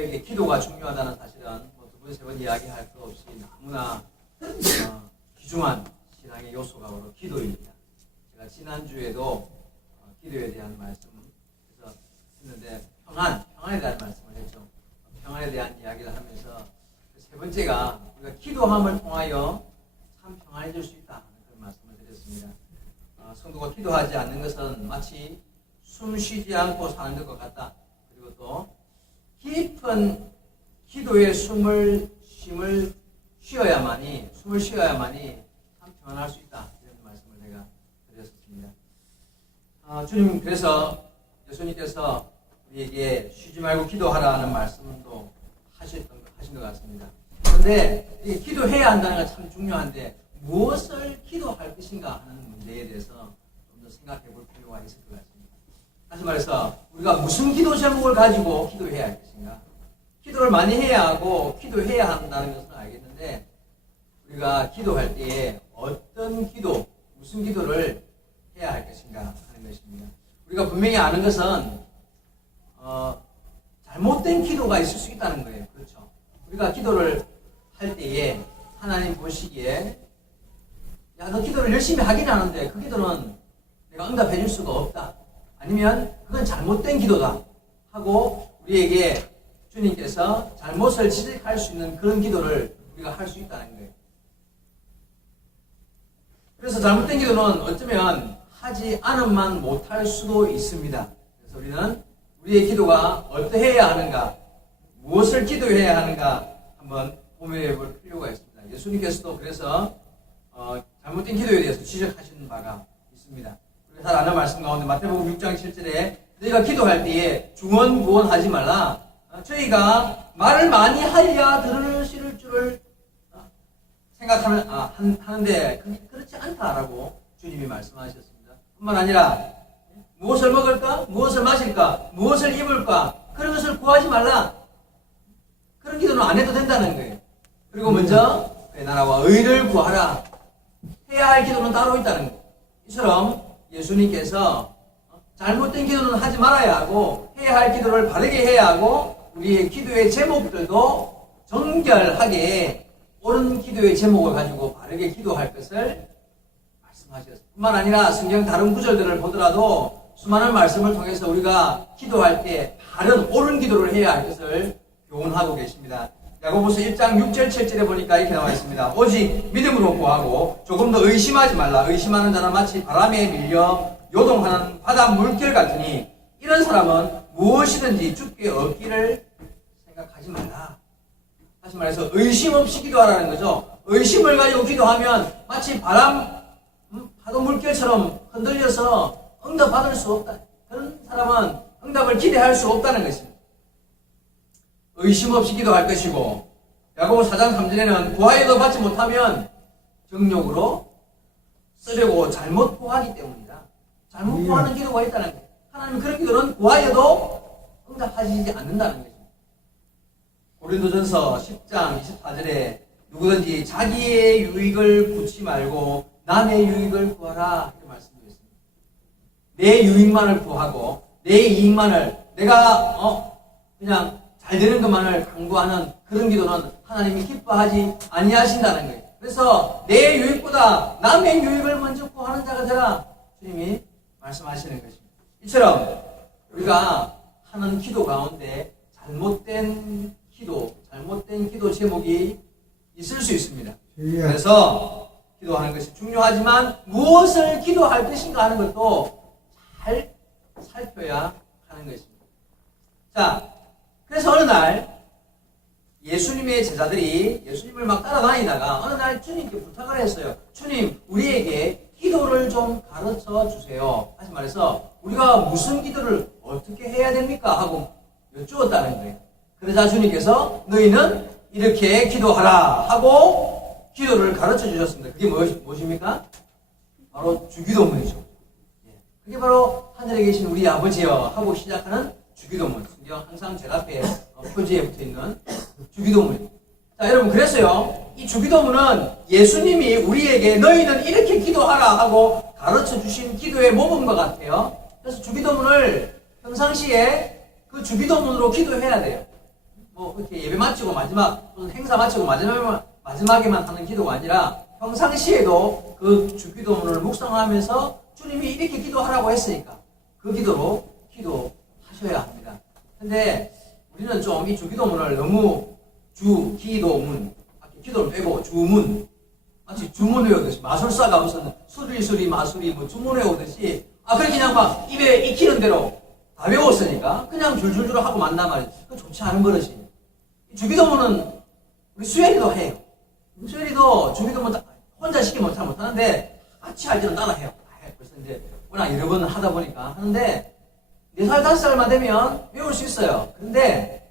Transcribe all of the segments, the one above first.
우리에게 기도가 중요하다는 사실은 뭐 두 번, 세 번 이야기할 것 없이 너무나 귀중한 신앙의 요소가 바로 기도입니다. 제가 지난주에도 기도에 대한 말씀을 했는데 평안에 대한 말씀을 했죠. 평안에 대한 이야기를 하면서 세 번째가 우리가 기도함을 통하여 참 평안해질 수 있다 하는 그런 말씀을 드렸습니다. 성도가 기도하지 않는 것은 마치 숨 쉬지 않고 사는 것과 같다. 그리고 또 깊은 기도의 숨을 쉬어야만이 참 평안할 수 있다. 이런 말씀을 제가 드렸습니다. 주님 그래서 예수님께서 우리에게 쉬지 말고 기도하라는 말씀도 하신 것 같습니다. 그런데 기도해야 한다는 건 참 중요한데 무엇을 기도할 것인가 하는 문제에 대해서 좀 더 생각해 볼 필요가 있을 것 같습니다. 다시 말해서 우리가 무슨 기도 제목을 가지고 기도해야 할 것인가? 기도를 많이 해야 하고 기도해야 한다는 것은 알겠는데 우리가 기도할 때에 어떤 기도, 무슨 기도를 해야 할 것인가 하는 것입니다. 우리가 분명히 아는 것은 잘못된 기도가 있을 수 있다는 거예요. 그렇죠? 우리가 기도를 할 때에 하나님 보시기에 야, 너 기도를 열심히 하긴 하는데 그 기도는 내가 응답해 줄 수가 없다. 아니면 그건 잘못된 기도다 하고 우리에게 주님께서 잘못을 지적할 수 있는 그런 기도를 우리가 할 수 있다는 거예요. 그래서 잘못된 기도는 어쩌면 하지 않음만 못할 수도 있습니다. 그래서 우리는 우리의 기도가 어떠해야 하는가, 무엇을 기도해야 하는가 한번 고민해 볼 필요가 있습니다. 예수님께서도 그래서 잘못된 기도에 대해서 지적하시는 바가 있습니다. 우리가 잘 아는 말씀 가운데 마태복음 6장 7절에 너희가 기도할 때에 중언부언하지 말라. 저희가 말을 많이 하여야 들으실 줄을 하는데 그렇지 않다라고 주님이 말씀하셨습니다. 뿐만 아니라 무엇을 먹을까? 무엇을 마실까? 무엇을 입을까? 그런 것을 구하지 말라. 그런 기도는 안 해도 된다는 거예요. 그리고 먼저 그의 나라와 의를 구하라. 해야 할 기도는 따로 있다는 거예요. 이처럼 예수님께서 잘못된 기도는 하지 말아야 하고 해야 할 기도를 바르게 해야 하고 우리의 기도의 제목들도 정결하게 옳은 기도의 제목을 가지고 바르게 기도할 것을 말씀하셨습니다. 뿐만 아니라 성경 다른 구절들을 보더라도 수많은 말씀을 통해서 우리가 기도할 때 바른 옳은 기도를 해야 할 것을 교훈하고 계십니다. 야고보서 1장 6절 7절에 보니까 이렇게 나와 있습니다. 오직 믿음으로 구하고 조금 더 의심하지 말라. 의심하는 자는 마치 바람에 밀려 요동하는 바다 물결 같으니 이런 사람은 무엇이든지 주께 얻기를 생각하지 말라. 다시 말해서 의심 없이 기도하라는 거죠. 의심을 가지고 기도하면 마치 파도 물결처럼 흔들려서 응답 받을 수 없다. 그런 사람은 응답을 기대할 수 없다는 것입니다. 의심 없이 기도할 것이고 야고보 4장 3절에는 구하여도 받지 못하면 정욕으로 쓰려고 잘못 구하기 때문이다. 잘못 구하는 기도가 있다는 거예요. 하나님 그런 기도는 구하여도 응답하시지 않는다는 거죠. 고린도전서 10장 24절에 누구든지 자기의 유익을 구치 말고 남의 유익을 구하라 이렇게 말씀드렸습니다. 내 유익만을 구하고 내 이익만을 내가 그냥 잘 되는 것만을 강구하는 그런 기도는 하나님이 기뻐하지 아니하신다는 거예요. 그래서 내 유익보다 남의 유익을 먼저 구하는 자가 되라 주님이 말씀하시는 것입니다. 이처럼 우리가 하는 기도 가운데 잘못된 기도 제목이 있을 수 있습니다. 그래서 기도하는 것이 중요하지만 무엇을 기도할 것인가 하는 것도 잘 살펴야 하는 것입니다. 자, 그래서 어느 날 예수님의 제자들이 예수님을 막 따라다니다가 어느 날 주님께 부탁을 했어요. 주님, 우리에게 기도를 좀 가르쳐 주세요. 다시 말해서 우리가 무슨 기도를 어떻게 해야 됩니까? 하고 여쭈었다는 거예요. 그러자 주님께서 너희는 이렇게 기도하라 하고 기도를 가르쳐 주셨습니다. 그게 무엇입니까? 바로 주기도문이죠. 그게 바로 하늘에 계신 우리 아버지여 하고 시작하는 주기도문. 성경 항상 제 앞에 표지에 붙어 있는 주기도문입니다. 자, 여러분, 그래서요, 이 주기도문은 예수님이 우리에게 너희는 이렇게 기도하라 하고 가르쳐 주신 기도의 모범과 같아요. 그래서 주기도문을 평상시에 그 주기도문으로 기도해야 돼요. 이렇게 예배 마치고 마지막 무슨 행사 마치고 마지막에만 하는 기도가 아니라 평상시에도 그 주기도문을 묵상하면서 주님이 이렇게 기도하라고 했으니까 그 기도로 기도하셔야 합니다. 근데 우리는 좀 이 주기도문을 너무 주기도문, 기도를 빼고 주문, 마치 주문 외우듯이 마술사가 무슨 수리 마술이 뭐 주문 외우듯이 그렇게 그냥 막 입에 익히는 대로 다 외웠으니까 그냥 줄줄줄 하고 만난 말이에요. 그건 좋지 않은 버릇이. 주기도문은 우리 수혜리도 해요. 수혜리도 주기도문 혼자 시키면 잘 못하는데 같이 할 때는 따라 해요. 그래서 이제 워낙 여러 번 하다 보니까 하는데 4살, 5살만 되면 외울 수 있어요. 그런데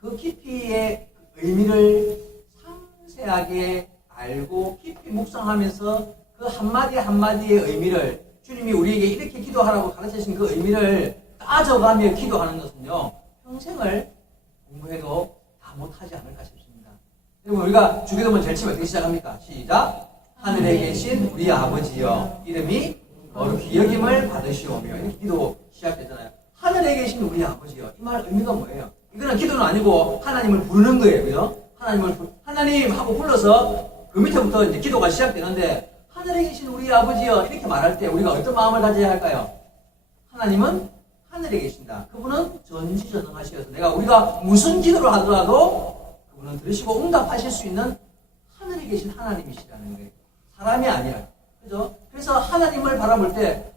그 깊이의 의미를 상세하게 알고 깊이 묵상하면서 그 한마디 한마디의 의미를 주님이 우리에게 이렇게 기도하라고 가르치신 그 의미를 따져가며 기도하는 것은요, 평생을 공부해도 다 못하지 않을까 싶습니다. 여러분, 우리가 주기도문 제일 처음에 어떻게 시작합니까? 시작! 하늘에 계신 우리 아버지여, 이름이 거룩히 여김을 받으시오며. 이렇게 기도 시작되잖아요. 하늘에 계신 우리 아버지여. 이 말 의미가 뭐예요? 이거는 기도는 아니고 하나님을 부르는 거예요. 그죠? 하나님 하고 불러서 그 밑에부터 이제 기도가 시작되는데, 하늘에 계신 우리 아버지여 이렇게 말할 때 우리가 어떤 마음을 가져야 할까요? 하나님은 하늘에 계신다. 그분은 전지전능하시어서 우리가 무슨 기도를 하더라도 그분은 들으시고 응답하실 수 있는 하늘에 계신 하나님이시라는 거예요. 사람이 아니라. 그죠? 그래서 하나님을 바라볼 때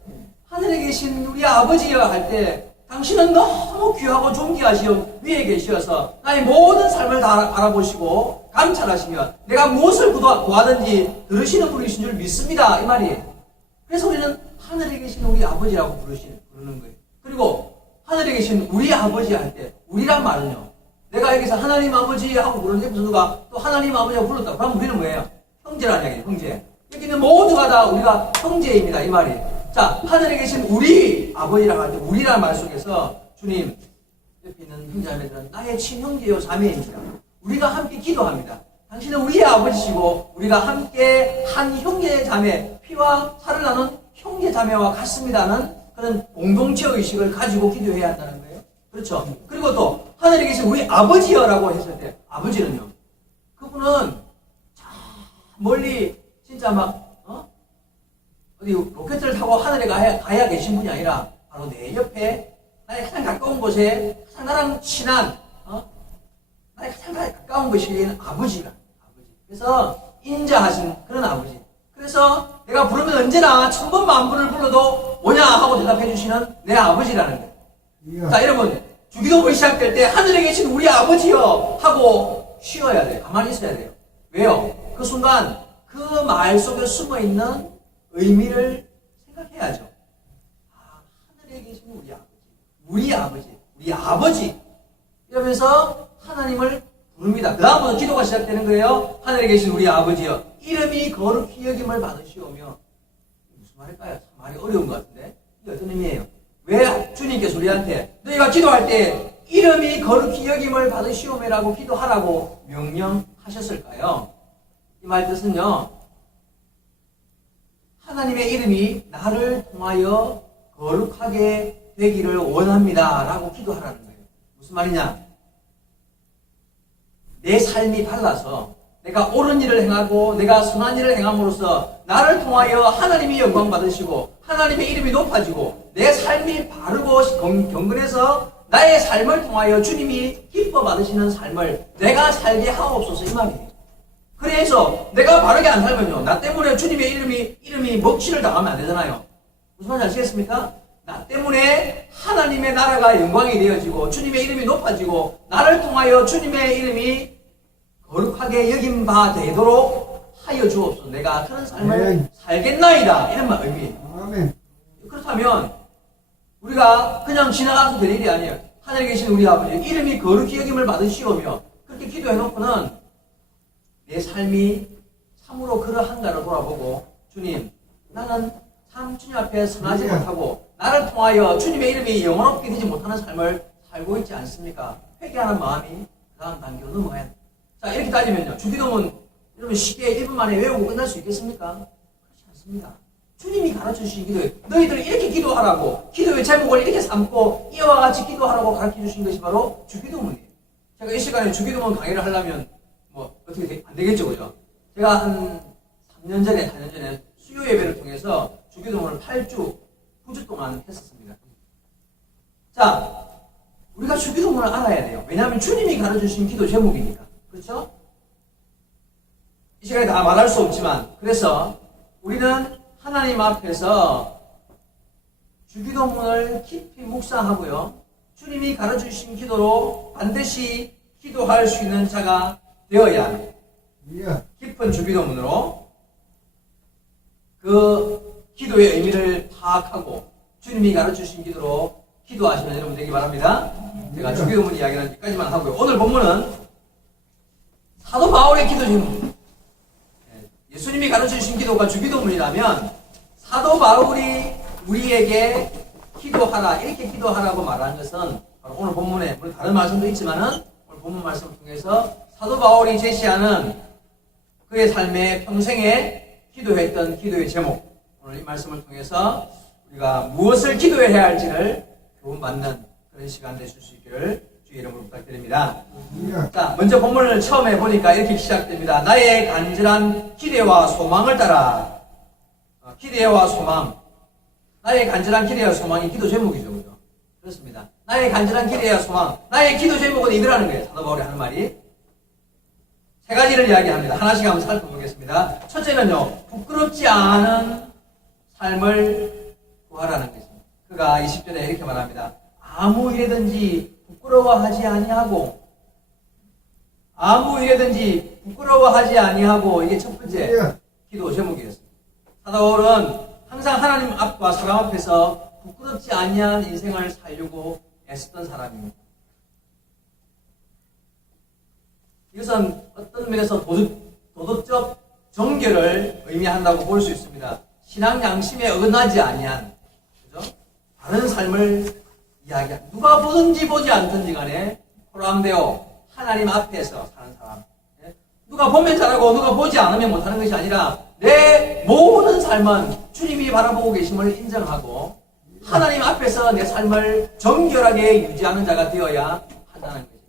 하늘에 계신 우리 아버지여 할 때 당신은 너무 귀하고 존귀하시어 위에 계시어서 나의 모든 삶을 다 알아보시고 감찰하시며 내가 무엇을 구하든지 들으시는 분이신 줄 믿습니다. 이 말이에요. 그래서 우리는 하늘에 계신 우리 아버지라고 부르는 거예요. 그리고 하늘에 계신 우리 아버지 할 때 우리란 말은요, 내가 여기서 하나님 아버지 하고 부르는데 무슨 누가 또 하나님 아버지하고 불렀다. 그럼 우리는 뭐예요? 형제라는 얘기예요. 형제. 여기는 모두가 다 우리가 형제입니다. 이 말이에요. 자, 하늘에 계신 우리 아버지라고 할 때 우리라는 말 속에서 주님 옆에 있는 형제자매들은 나의 친형제요 자매입니다. 우리가 함께 기도합니다. 당신은 우리의 아버지시고 우리가 함께 한 형제 자매, 피와 살을 나눈 형제 자매와 같습니다는 그런 공동체 의식을 가지고 기도해야 한다는 거예요. 그렇죠? 그리고 또 하늘에 계신 우리 아버지여라고 했을 때 아버지는요, 그분은 저 멀리 진짜 막 어디 로켓을 타고 하늘에 가야 계신 분이 아니라 바로 내 옆에 나의 가장 가까운 곳에 가장 나랑 친한 나의 가장 가까운 것이 아버지가 그래서 인자하신 그런 아버지. 그래서 내가 부르면 언제나 1000번 만분을 불러도 뭐냐 하고 대답해 주시는 내 아버지라는 거예요. 자, 여러분, 주기도문이 시작될 때 하늘에 계신 우리 아버지여 하고 쉬어야 돼요. 가만히 있어야 돼요. 왜요? 그 순간 그 말 속에 숨어있는 의미를 생각해야죠. 하늘에 계신 우리 아버지 이러면서 하나님을 부릅니다. 그 다음부터 기도가 시작되는 거예요. 하늘에 계신 우리 아버지여, 이름이 거룩히 여김을 받으시오며. 무슨 말일까요? 참 말이 어려운 것 같은데 이게 어떤 의미예요? 왜 주님께서 우리한테 너희가 기도할 때 이름이 거룩히 여김을 받으시오며라고 기도하라고 명령하셨을까요? 이 말 뜻은요, 하나님의 이름이 나를 통하여 거룩하게 되기를 원합니다 라고 기도하라는 거예요. 무슨 말이냐? 내 삶이 달라서 내가 옳은 일을 행하고 내가 선한 일을 행함으로써 나를 통하여 하나님이 영광 받으시고 하나님의 이름이 높아지고 내 삶이 바르고 경건해서 나의 삶을 통하여 주님이 기뻐 받으시는 삶을 내가 살게 하옵소서, 이 말이에요. 그래서 내가 바르게 안 살면요, 나 때문에 주님의 이름이 먹칠을 당하면 안 되잖아요. 무슨 말인지 아시겠습니까? 나 때문에 하나님의 나라가 영광이 되어지고 주님의 이름이 높아지고 나를 통하여 주님의 이름이 거룩하게 여김 바 되도록 하여 주옵소서. 내가 그런 삶을 살겠나이다, 이런 말 의미예요. 아멘. 그렇다면 우리가 그냥 지나가서 될 일이 아니에요. 하늘에 계신 우리 아버지 이름이 거룩히 여김을 받으시오며 그렇게 기도해놓고는 내 삶이 참으로 그러한가를 돌아보고 주님, 나는 참 주님 앞에 선하지 못하고 나를 통하여 주님의 이름이 영원롭게 되지 못하는 삶을 살고 있지 않습니까? 회개하는 마음이 그 다음 단계로 넘어가야 돼요. 자, 이렇게 따지면요, 주기도문 여러분 쉽게 1분 만에 외우고 끝날 수 있겠습니까? 그렇지 않습니다. 주님이 가르쳐주신 기도예요. 너희들 이렇게 기도하라고, 기도의 제목을 이렇게 삼고 이와 같이 기도하라고 가르쳐주신 것이 바로 주기도문이에요. 제가 이 시간에 주기도문 강의를 하려면 뭐 어떻게 안 되겠죠, 그죠? 제가 한 3년 전에, 4년 전에 수요 예배를 통해서 주기도문을 8주, 9주 동안 했었습니다. 자, 우리가 주기도문을 알아야 돼요. 왜냐하면 주님이 가르쳐주신 기도 제목이니까. 그렇죠? 이 시간에 다 말할 수 없지만, 그래서 우리는 하나님 앞에서 주기도문을 깊이 묵상하고요. 주님이 가르쳐주신 기도로 반드시 기도할 수 있는 자가 되어야 합니다. 깊은 주기도문으로 그 기도의 의미를 파악하고 주님이 가르쳐주신 기도로 기도하시는 여러분 되기 바랍니다. 제가 주기도문 이야기는 여기까지만 하고요. 오늘 본문은 사도 바울의 기도 제목. 예수님이 가르쳐주신 기도가 주기도문이라면 사도 바울이 우리에게 기도하라, 이렇게 기도하라고 말하는 것은 바로 오늘 본문에, 물론 다른 말씀도 있지만은 오늘 본문 말씀을 통해서 사도 바울이 제시하는 그의 삶의 평생에 기도했던 기도의 제목, 오늘 이 말씀을 통해서 우리가 무엇을 기도해야 할지를 교훈받는 그런 시간 되실 수 있기를 주의 이름으로 부탁드립니다. 자, 먼저 본문을 처음에 보니까 이렇게 시작됩니다. 나의 간절한 기대와 소망을 따라. 기대와 소망. 나의 간절한 기대와 소망이 기도 제목이죠. 그죠? 그렇습니다. 나의 간절한 기대와 소망. 나의 기도 제목은 이거라는 거예요. 사도 바울이 하는 말이. 세 가지를 이야기합니다. 하나씩 한번 살펴보겠습니다. 첫째는요, 부끄럽지 않은 삶을 구하라는 것입니다. 그가 20절에 이렇게 말합니다. 아무 일에든지 부끄러워하지 아니하고, 아무 일에든지 부끄러워하지 아니하고, 이게 첫 번째 기도 제목이었습니다. 사도 바울은 항상 하나님 앞과 사람 앞에서 부끄럽지 아니한 인생을 살려고 애썼던 사람입니다. 이것은 어떤 면에서 도덕적 정결을 의미한다고 볼 수 있습니다. 신앙 양심에 어긋나지 아니한, 그죠? 바른 삶을 이야기한, 누가 보든지 보지 않든지 간에 호랑되어 하나님 앞에서 사는 사람. 누가 보면 잘하고 누가 보지 않으면 못하는 것이 아니라 내 모든 삶은 주님이 바라보고 계심을 인정하고 하나님 앞에서 내 삶을 정결하게 유지하는 자가 되어야 한다는 거죠.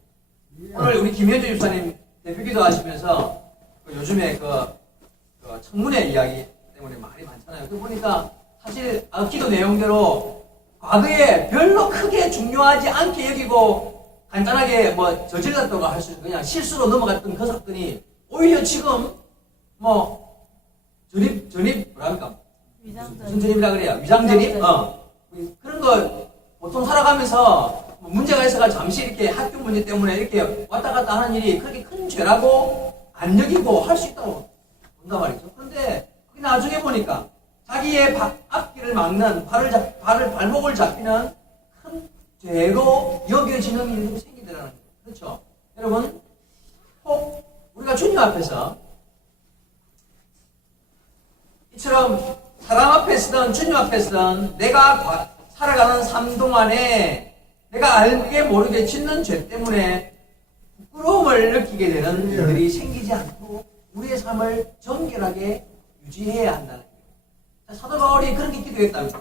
오늘 우리 김현주 집사님 대표기도 하시면서 요즘에 그 청문회 이야기 때문에 말이 많잖아요. 그 보니까 사실 기도 내용대로 과거에 별로 크게 중요하지 않게 여기고 간단하게 뭐 저질렀다고 할 수 있는 그냥 실수로 넘어갔던 그 사건이 오히려 지금 뭐 전입 뭐랍니까? 무슨 전입이라 그래요? 위장전입? 그런 거 보통 살아가면서 문제가 있어가 잠시 이렇게 학교 문제 때문에 이렇게 왔다 갔다 하는 일이 그렇게 큰 죄라고 안 여기고 할 수 있다고 본단 말이죠. 그런데 그게 나중에 보니까 자기의 앞길을 막는 발목을 잡히는 큰 죄로 여겨지는 일들이 생기더라는 거예요. 그렇죠? 여러분, 꼭 우리가 주님 앞에서 이처럼 사람 앞에서든 주님 앞에서든 내가 살아가는 삶 동안에 내가 알게 모르게 짓는 죄 때문에 부끄러움을 느끼게 되는 일들이 생기지 않도록 우리의 삶을 정결하게 유지해야 한다는 거예요. 사도 바울이 그렇게 기도했답니다.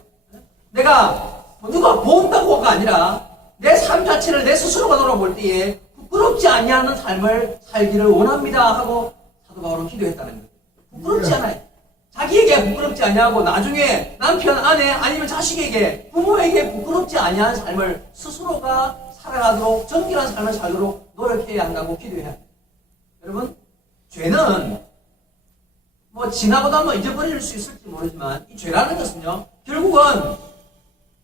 내가 누가 본다고가 아니라 내 삶 자체를 내 스스로가 돌아볼 때에 부끄럽지 아니하는 삶을 살기를 원합니다 하고 사도 바울은 기도했다는 거예요. 부끄럽지 않아요. 자기에게 부끄럽지 아니하고 나중에 남편, 아내 아니면 자식에게 부모에게 부끄럽지 아니한 삶을 스스로가 살아가도록 정결한 삶을 살도록 노력해야 한다고 기도해야 합니다. 여러분, 죄는 뭐 지나고도 뭐 잊어버릴 수 있을지 모르지만 이 죄라는 것은요, 결국은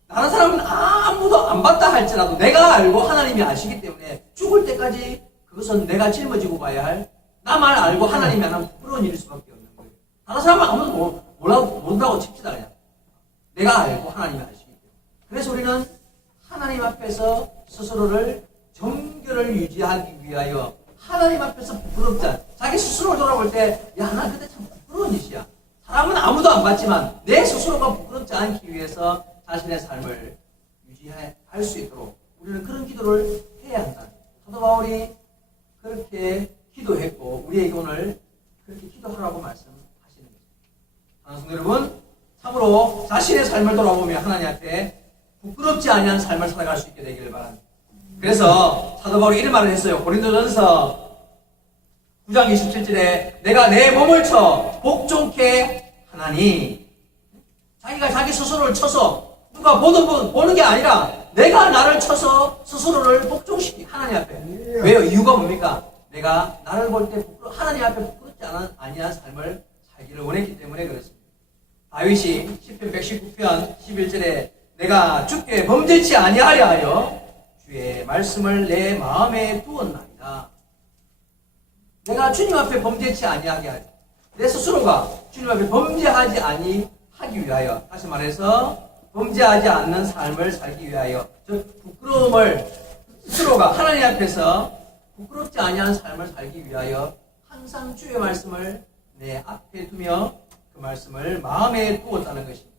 다른 사람은 아무도 안 봤다 할지라도 내가 알고 하나님이 아시기 때문에 죽을 때까지 그것은 내가 짊어지고 가야 할, 나만 알고 하나님이 하는 부끄러운 일일 수밖에 없는 거예요. 다른 사람은 아무도 모른다고 칩시다 그냥. 내가 알고 하나님이 아시기 때문에. 그래서 우리는 하나님 앞에서 스스로를 정결을 유지하기 위하여 하나님 앞에서 부끄럽지 않아. 자기 스스로를 돌아볼 때, 야, 나 그때 참 부끄러운 짓이야. 사람은 아무도 안 봤지만 내 스스로가 부끄럽지 않기 위해서 자신의 삶을 유지할 수 있도록 우리는 그런 기도를 해야 한다. 사도 바울이 그렇게 기도했고 우리에게 오늘 그렇게 기도하라고 말씀하시는 것입니다. 사랑하는 여러분, 참으로 자신의 삶을 돌아보며 하나님 앞에 부끄럽지 아니한 삶을 살아갈 수 있게 되기를 바랍니다. 그래서 사도 바울이 이런 말을 했어요. 고린도전서 9장 27절에 내가 내 몸을 쳐 복종케 하나니, 자기가 자기 스스로를 쳐서 누가 보는 게 아니라 내가 나를 쳐서 스스로를 복종시키 하나님 앞에. 왜요? 이유가 뭡니까? 내가 나를 볼 때 하나님 앞에 부끄럽지 아니한 삶을 살기를 원했기 때문에 그렇습니다. 다윗이 시편 119편 11절에 내가 주께 범죄치 아니하려 하여 주의 말씀을 내 마음에 두었나이다. 내가 주님 앞에 범죄치 아니하게 하여, 내 스스로가 주님 앞에 범죄하지 아니하기 위하여, 다시 말해서 범죄하지 않는 삶을 살기 위하여, 즉 부끄러움을 스스로가 하나님 앞에서 부끄럽지 아니한 삶을 살기 위하여 항상 주의 말씀을 내 앞에 두며 그 말씀을 마음에 두었다는 것입니다.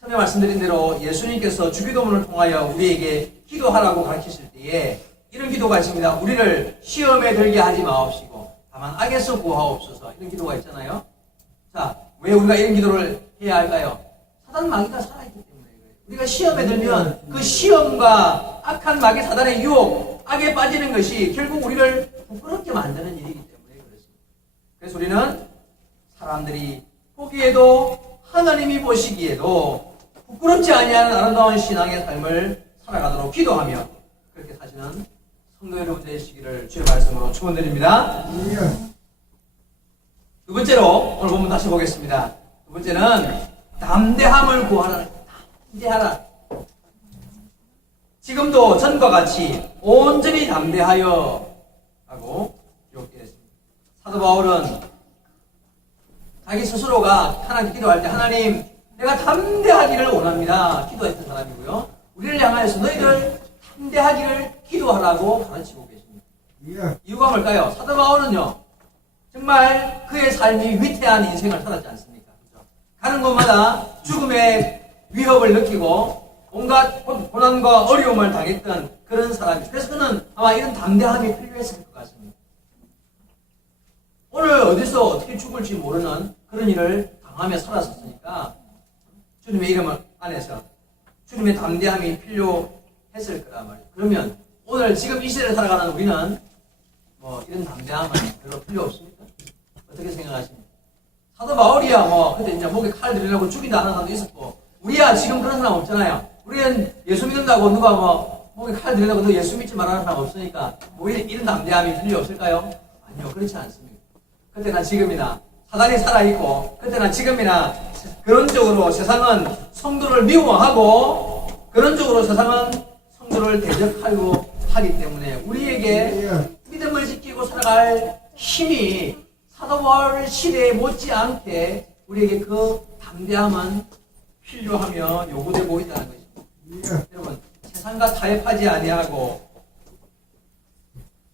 처음에 말씀드린 대로 예수님께서 주기도문을 통하여 우리에게 기도하라고 가르치실 때에 이런 기도가 있습니다. 우리를 시험에 들게 하지 마옵시고 다만 악에서 구하옵소서. 이런 기도가 있잖아요. 자, 왜 우리가 이런 기도를 해야 할까요? 사단 마귀가 살아있기 때문에 그래요. 우리가 시험에 들면 그 시험과 악한 마귀 사단의 유혹, 악에 빠지는 것이 결국 우리를 부끄럽게 만드는 일이기 때문에 그렇습니다. 그래서 우리는 사람들이 보기에도 하나님이 보시기에도 부끄럽지 아니하는 아름다운 신앙의 삶을 살아가도록 기도하며 그렇게 사시는 성도 여러분 되시기를 주의 말씀으로 축원드립니다. 두 번째로 오늘 본문 다시 보겠습니다. 두 번째는 담대함을 구하라. 담대하라. 지금도 전과 같이 온전히 담대하여 라고 기록되어 있습니다. 사도 바울은 자기 스스로가 하나님께 기도할 때 하나님 내가 담대하기를 원합니다 기도했던 사람이고요. 우리를 향하여서 너희들 담대하기를 기도하라고 가르치고 계십니다. 이유가 뭘까요? 사도 바울은요 정말 그의 삶이 위태한 인생을 살았지 않습니까? 그렇죠? 가는 곳마다 죽음의 위협을 느끼고 온갖 고난과 어려움을 당했던 그런 사람이죠. 그래서 그는 아마 이런 담대함이 필요했을 것 같습니다. 오늘 어디서 어떻게 죽을지 모르는 그런 일을 당하며 살았었으니까 주님의 이름 안에서 주님의 담대함이 필요했을 거란 말이에요. 그러면 오늘 지금 이 시대를 살아가는 우리는 뭐 이런 담대함은 별로 필요 없습니까? 어떻게 생각하십니까? 사도 바울이야 그때 이제 목에 칼 들이려고 죽인다 하는 사람도 있었고 우리야 지금 그런 사람 없잖아요. 우리는 예수 믿는다고 누가 목에 칼 들이려고 너 예수 믿지 말라는 사람 없으니까 뭐 이런 담대함이 필요 없을까요? 아니요, 그렇지 않습니다. 그때나 지금이나 사단이 살아있고 그때나 지금이나 그런 쪽으로 세상은 성도를 미워하고 그런 쪽으로 세상은 성도를 대적하고 하기 때문에 우리에게 믿음을 지키고 살아갈 힘이 사도 바울 시대에 못지않게 우리에게 그 담대함은 필요하며 요구되고 있다는 것입니다. 여러분 세상과 타협하지 아니하고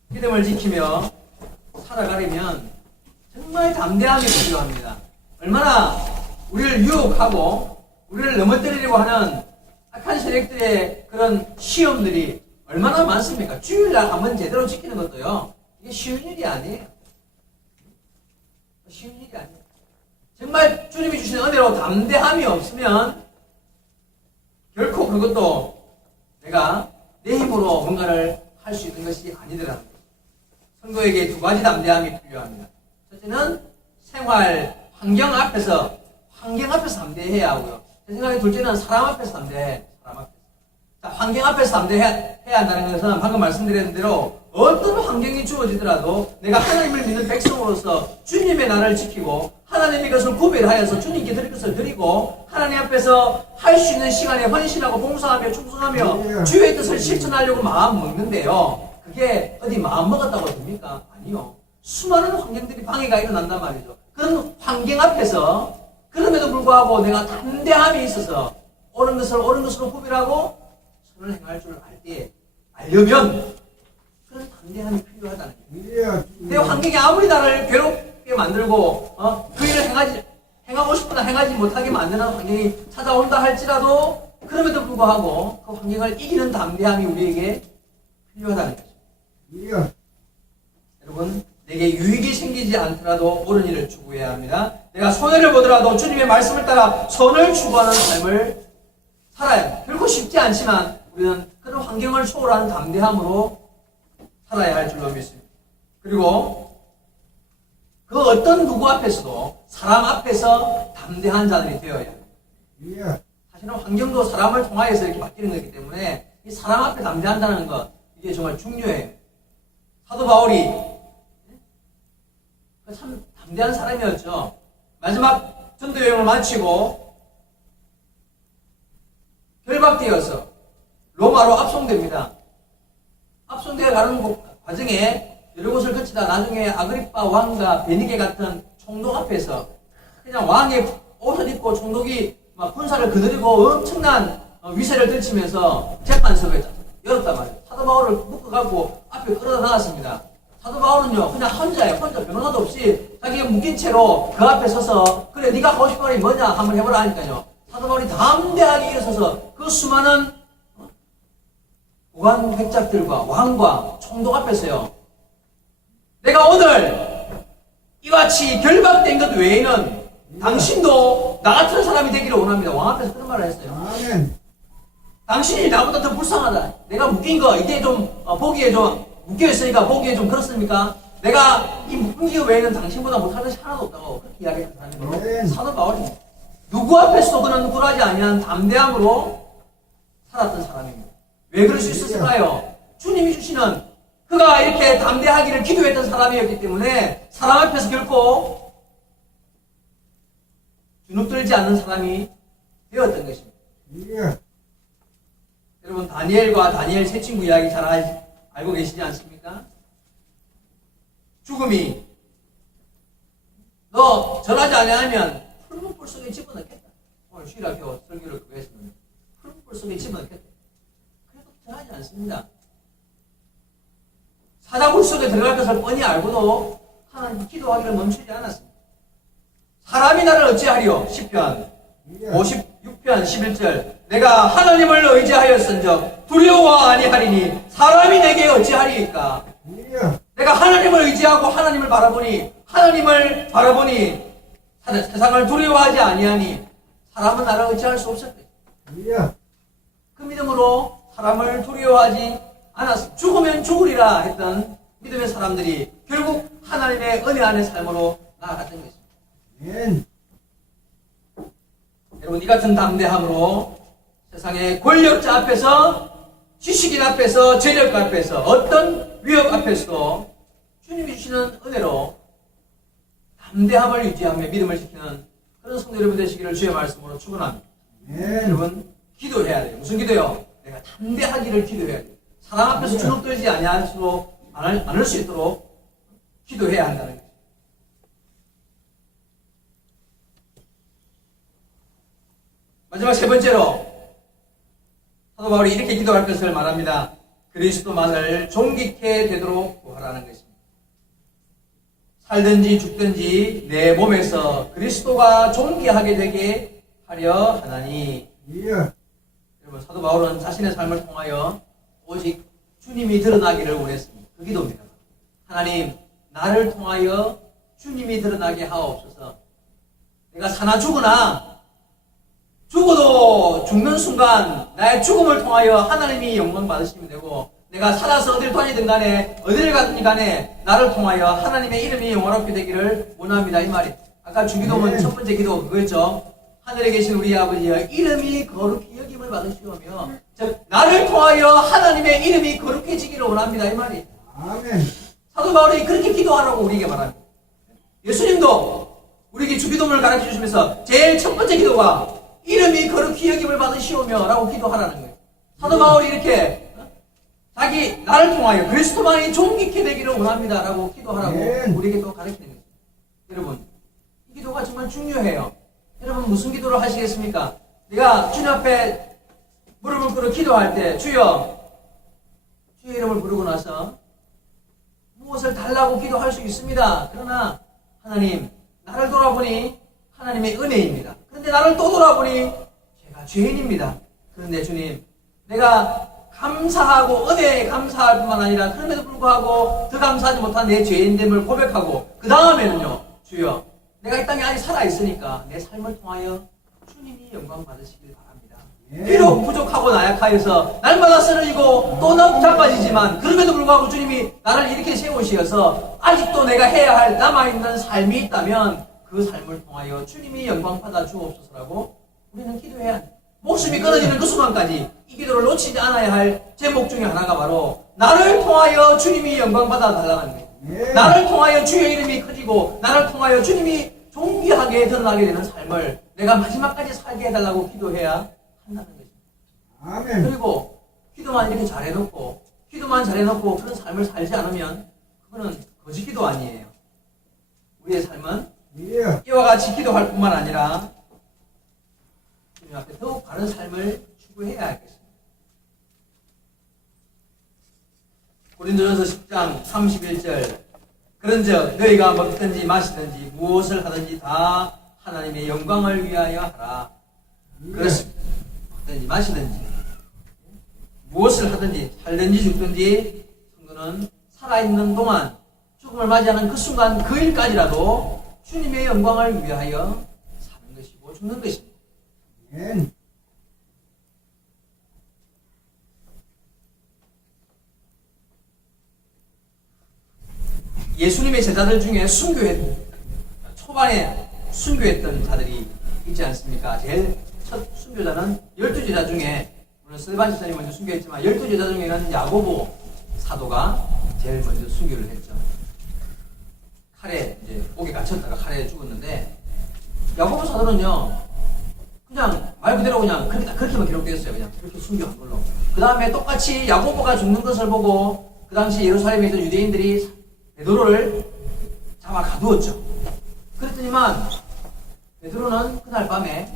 믿음을 지키며 살아가려면 정말 담대함이 필요합니다. 얼마나 우리를 유혹하고 우리를 넘어뜨리려고 하는 악한 세력들의 그런 시험들이 얼마나 많습니까? 주일날 한번 제대로 지키는 것도요 이게 쉬운 일이 아니에요. 쉬운 일이 아니에요. 정말 주님이 주시는 은혜로 담대함이 없으면 결코 그것도 내가 내 힘으로 뭔가를 할 수 있는 것이 아니더라고요. 성도에게 두 가지 담대함이 필요합니다. 첫째는 생활 환경 앞에서 담대해야 하고요. 제 생각에 둘째는 사람 앞에서 담대해. 사람 앞에서. 자, 환경 앞에서 담대해야 한다는 것은 방금 말씀드린 대로 어떤 환경이 주어지더라도 내가 하나님을 믿는 백성으로서 주님의 나라를 지키고 하나님의 것을 구별하여서 주님께 드릴 것을 드리고 하나님 앞에서 할 수 있는 시간에 헌신하고 봉사하며 충성하며 주의 뜻을 실천하려고 마음 먹는데요. 그게 어디 마음 먹었다고 됩니까? 아니요. 수많은 환경들이 방해가 일어난단 말이죠. 그런 환경 앞에서 그럼에도 불구하고 내가 담대함이 있어서 옳은 것을 옳은 것으로 구별하고 선을 행할 줄 알려면 그런 담대함이 필요하다는 거예요. 내 환경이 아무리 나를 괴롭게 만들고 그 일을 행하고 싶으나 행하지 못하게 만드는 환경이 찾아온다 할지라도 그럼에도 불구하고 그 환경을 이기는 담대함이 우리에게 필요하다는 것입니다. 여러분 내게 유익이 생기지 않더라도 옳은 일을 추구해야 합니다. 내가 손해를 보더라도 주님의 말씀을 따라 선을 추구하는 삶을 살아야 합니다. 결코 쉽지 않지만 우리는 그런 환경을 초월하는 담대함으로 살아야 할 줄로 믿습니다. 그리고 그 어떤 누구 앞에서도 사람 앞에서 담대한 자들이 되어야 합니다. 예. 사실은 환경도 사람을 통하여서 이렇게 바뀌는 거기 때문에 이 사람 앞에 담대한다는 것, 이게 정말 중요해요. 사도 바울이 참 담대한 사람이었죠. 마지막 전도 여행을 마치고 결박되어서 로마로 압송됩니다. 압송되어 가는 과정에 여러 곳을 거치다 나중에 아그리파 왕과 베니게 같은 총독 앞에서 그냥 왕의 옷을 입고 총독이 막 군사를 거느리고 엄청난 위세를 떨치면서 재판석을 열었단 말이에요. 사도 바울을 묶어갖고 앞에 끌어다 나갔습니다. 사도 바울은요 그냥 혼자예요. 혼자 변호사도 없이 자기가 묶인 채로 그 앞에 서서 그래 네가 하고 싶은 말이 뭐냐 한번 해보라 하니까요. 사도 바울이 담대하게 일어서서 그 수많은 고관 백작들과 왕과 총독 앞에서요, 내가 오늘 이같이 결박된 것 외에는 당신도 나 같은 사람이 되기를 원합니다. 왕 앞에서 그런 말을 했어요. 아멘. 당신이 나보다 더 불쌍하다. 내가 묶인 거 이게 좀 보기에 좀 묶여있으니까 보기에 좀 그렇습니까? 내가 이 묶인 거 외에는 당신보다 못할 것이 하나도 없다고 그렇게 이야기했다는 거로 사도 바울이 누구 앞에서도 그는 굴하지 아니한 담대함으로 살았던 사람입니다. 왜 그럴 수 있었을까요? 주님이 주시는 그가 이렇게 담대하기를 기도했던 사람이었기 때문에 사람 앞에서 결코 주눅들지 않는 사람이 되었던 것입니다. 예. 여러분 다니엘과 다니엘 세 친구 이야기 잘 알고 계시지 않습니까? 죽음이 너 절하지 아니하면 푸른 불 속에 집어넣겠다. 오늘 주일학교 설교를 그거 했습니다. 푸른 불 속에 집어넣겠다. 그래도 절하지 않습니다. 사자굴 속에 들어갈 것을 뻔히 알고도 하나님 기도하기를 멈추지 않았습니다. 사람이 나를 어찌하리요? 10편 56편 11절 내가 하나님을 의지하였은즉 두려워 아니하리니 사람이 내게 어찌하리이까? 내가 하나님을 의지하고 하나님을 바라보니 세상을 두려워하지 아니하니 사람은 나를 의지할 수 없었다. 그 믿음으로 사람을 두려워하지 않았습니다. 죽으면 죽으리라 했던 믿음의 사람들이 결국 하나님의 은혜 안의 삶으로 나아갔던 것입니다. 아멘. 여러분 이 같은 담대함으로 세상의 권력자 앞에서 지식인 앞에서 재력가 앞에서 어떤 위협 앞에서도 주님이 주시는 은혜로 담대함을 유지하며 믿음을 지키는 그런 성도 여러분 되시기를 주의 말씀으로 축원합니다. 여러분 기도해야 돼요. 무슨 기도요? 내가 담대하기를 기도해야 돼요. 사람 앞에서 주눅들지 않을 수 있도록 기도해야 한다는 거예요. 마지막 세 번째로 사도 바울이 이렇게 기도할 것을 말합니다. 그리스도만을 존귀케 되도록 구하라는 것입니다. 살든지 죽든지 내 몸에서 그리스도가 존귀하게 되게 하려 하나니. 여러분 사도 바울은 자신의 삶을 통하여 오직 주님이 드러나기를 원했습니다. 그 기도입니다. 하나님 나를 통하여 주님이 드러나게 하옵소서. 내가 사나 죽으나 죽어도 죽는 순간 나의 죽음을 통하여 하나님이 영광 받으시면 되고 내가 살아서 어디를 다니든 간에 어디를 가든 간에 나를 통하여 하나님의 이름이 영화롭게 되기를 원합니다. 이 말이 아까 주기도문 첫 번째 기도가 그거였죠. 하늘에 계신 우리 아버지여 이름이 거룩히 여김을 받으시오며 즉 나를 통하여 하나님의 이름이 거룩해지기를 원합니다. 이 말이 아멘. 사도 바울이 그렇게 기도하라고 우리에게 말합니다. 예수님도 우리에게 주기도문을 가르쳐 주시면서 제일 첫 번째 기도가 이름이 거룩히 여김을 받으시오며 라고 기도하라는 거예요. 사도 바울이 이렇게 자기 나를 통하여 그리스도만이 존귀케 되기를 원합니다 라고 기도하라고 우리에게 또 가르치는 거예요. 여러분 이 기도가 정말 중요해요. 여러분 무슨 기도를 하시겠습니까? 내가 주님 앞에 무릎을 꿇어 기도할 때 주여 주의 이름을 부르고 나서 무엇을 달라고 기도할 수 있습니다. 그러나 하나님 나를 돌아보니 하나님의 은혜입니다. 그런데 나를 또 돌아보니 제가 죄인입니다. 그런데 주님 내가 감사하고 은혜에 감사할 뿐만 아니라 그럼에도 불구하고 더 감사하지 못한 내 죄인됨을 고백하고 그 다음에는요 주여 내가 이 땅에 아직 살아있으니까 내 삶을 통하여 주님이 영광 받으시길 바랍니다. 비록 부족하고 나약하여서 날마다 쓰러지고 또 자빠지지만 그럼에도 불구하고 주님이 나를 이렇게 세우시어서 아직도 내가 해야 할 남아있는 삶이 있다면 그 삶을 통하여 주님이 영광 받아 주옵소서라고 우리는 기도해야 합니다. 목숨이 끊어지는 그 순간까지 이 기도를 놓치지 않아야 할 제목 중에 하나가 바로 나를 통하여 주님이 영광 받아 달라는 거예요. 나를 통하여 주의 이름이 커지고 나를 통하여 주님이 존귀하게 드러나게 되는 삶을 내가 마지막까지 살게 해달라고 기도해야 한다는 것입니다. 아멘. 그리고 기도만 이렇게 잘해놓고 그런 삶을 살지 않으면 그거는 거짓 기도 아니에요. 우리의 삶은 주여. 이와 같이 기도할 뿐만 아니라 주님 앞에 더욱 바른 삶을 추구해야 하겠습니다. 고린도전서 10장 31절 그런즉 너희가 먹든지 마시든지 무엇을 하든지 다 하나님의 영광을 위하여 하라. 그렇습니다. 먹든지 마시든지 무엇을 하든지 살든지 죽든지 성도는 살아있는 동안 죽음을 맞이하는 그 순간 그 일까지라도 주님의 영광을 위하여 사는 것이고 죽는 것입니다. 아멘. 예수님의 제자들 중에 초반에 순교했던 자들이 있지 않습니까? 제일 첫 순교자는 12제자 중에 물론 스데반 집사님이 먼저 순교했지만 12제자 중에는 야고보 사도가 제일 먼저 순교를 했죠. 칼에 이제 옥에 갇혔다가 칼에 죽었는데 야고보 사도는요 그냥 말 그대로 그냥 그렇게만 기록되어 있어요. 그냥 그렇게 순교한 걸로. 그 다음에 똑같이 야고보가 죽는 것을 보고 그 당시 예루살렘에 있던 유대인들이 베드로를 잡아 가두었죠. 그랬더니만 베드로는 그날 밤에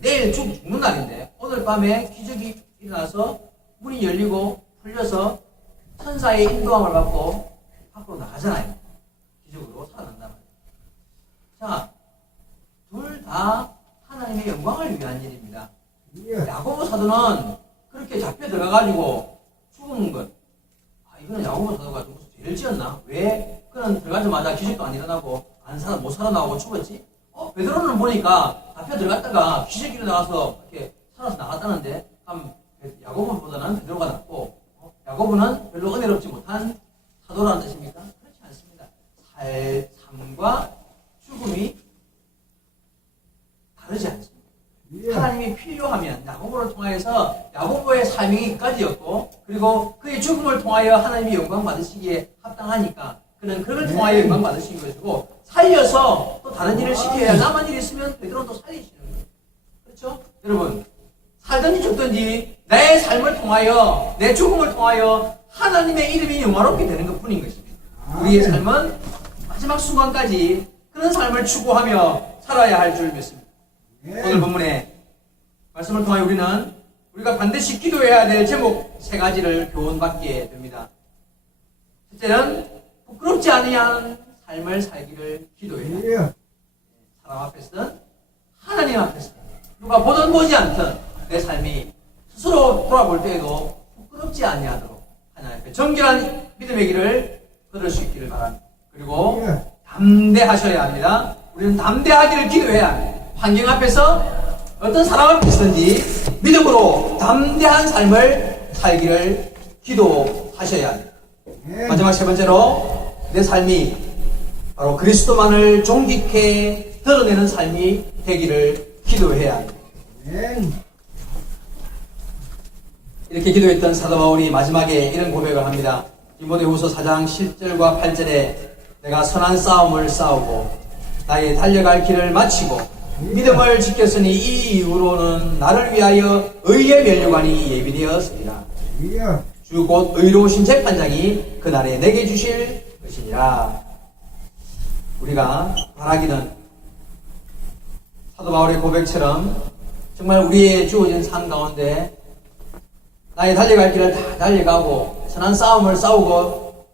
내일 죽는 날인데 오늘 밤에 기적이 일어나서 문이 열리고 풀려서 천사의 인도함을 받고 밖으로 나가잖아요. 기적으로 살아난단 말이에요. 자, 둘 다 하나님의 영광을 위한 일입니다. 주여. 야고보 사도는 그렇게 잡혀 들어가가지고 죽은 것. 이거는 야고보 사도가 무슨 죄를 지었나? 왜 그는 들어가자마자 기적도 안 일어나고 못 살아나오고 죽었지? 베드로는 보니까 잡혀 들어갔다가 기적이 일어나서 이렇게 살아서 나갔다는데 야고보보다는 베드로가 낫고 야고보는 별로 은혜롭지 못한 사도라는 뜻입니까? 그렇지 않습니다. 삶과 죽음이 다르지 않습니다. 하나님이 필요하면 야고보를 통하여서 야고보의 사명이까지였고 그리고 그의 죽음을 통하여 하나님이 영광 받으시기에 합당하니까 그는 그를 통하여 영광 받으신 것이고 살려서 또 다른 일을 시켜야 남은 일이 있으면 베드로는 또 살리시는 거예요. 그렇죠? 여러분 살든지 죽든지 내 삶을 통하여 내 죽음을 통하여 하나님의 이름이 영화롭게 되는 것뿐인 것입니다. 우리의 삶은 마지막 순간까지 그런 삶을 추구하며 살아야 할 줄 믿습니다. 오늘 본문의 말씀을 통하여 우리가 반드시 기도해야 될 제목 3가지를 교훈받게 됩니다. 첫째는 부끄럽지 아니한 삶을 살기를 기도해야 주여. 사람 앞에서든 하나님 앞에서든 누가 보든 보지 않든 내 삶이 스스로 돌아볼 때에도 부끄럽지 아니하도록 하나님 앞에 정결한 믿음의 길을 걸을 수 있기를 바랍니다. 그리고 담대하셔야 합니다. 우리는 담대하기를 기도해야 합니다. 환경 앞에서 어떤 사람 앞에서든지 믿음으로 담대한 삶을 살기를 기도하셔야 합니다. 마지막 3번째로 내 삶이 바로 그리스도만을 존귀케 드러내는 삶이 되기를 기도해야 합니다. 아멘. 이렇게 기도했던 사도 바울이 마지막에 이런 고백을 합니다. 디모데후서 4장 10절과 8절에 내가 선한 싸움을 싸우고 나의 달려갈 길을 마치고 믿음을 지켰으니 이 이후로는 나를 위하여 의의 면류관이 예비되었으리라. 주여. 주 곧 의로우신 재판장이 그날에 내게 주실 것이니라. 우리가 바라기는 사도 바울의 고백처럼 정말 우리의 주어진 삶 가운데 나의 달려갈 길을 다 달려가고 선한 싸움을 싸우고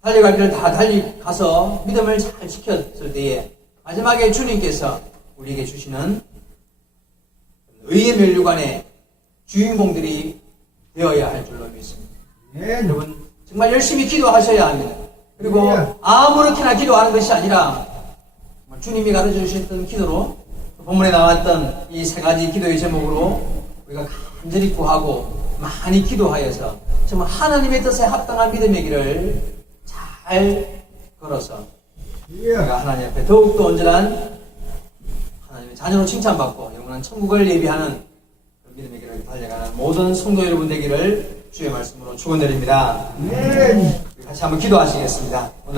달려갈 길을 다 달려가서 믿음을 잘 지켰을 때에 마지막에 주님께서 우리에게 주시는 의의 면류관의 주인공들이 되어야 할 줄로 믿습니다. 아멘. 여러분 정말 열심히 기도하셔야 합니다. 그리고 아무렇게나 기도하는 것이 아니라 주님이 가르쳐 주셨던 기도로 본문에 나왔던 이 세 가지 기도의 제목으로 우리가 간절히 구하고 많이 기도하여서 정말 하나님의 뜻에 합당한 믿음의 길을 잘 걸어서 우리가 하나님 앞에 더욱더 온전한 하나님의 자녀로 칭찬받고 영원한 천국을 예비하는 그 믿음의 길을 달려가는 모든 성도 여러분 되기를 주의 말씀으로 축원드립니다. 아멘. 같이 한번 기도하시겠습니다. 오늘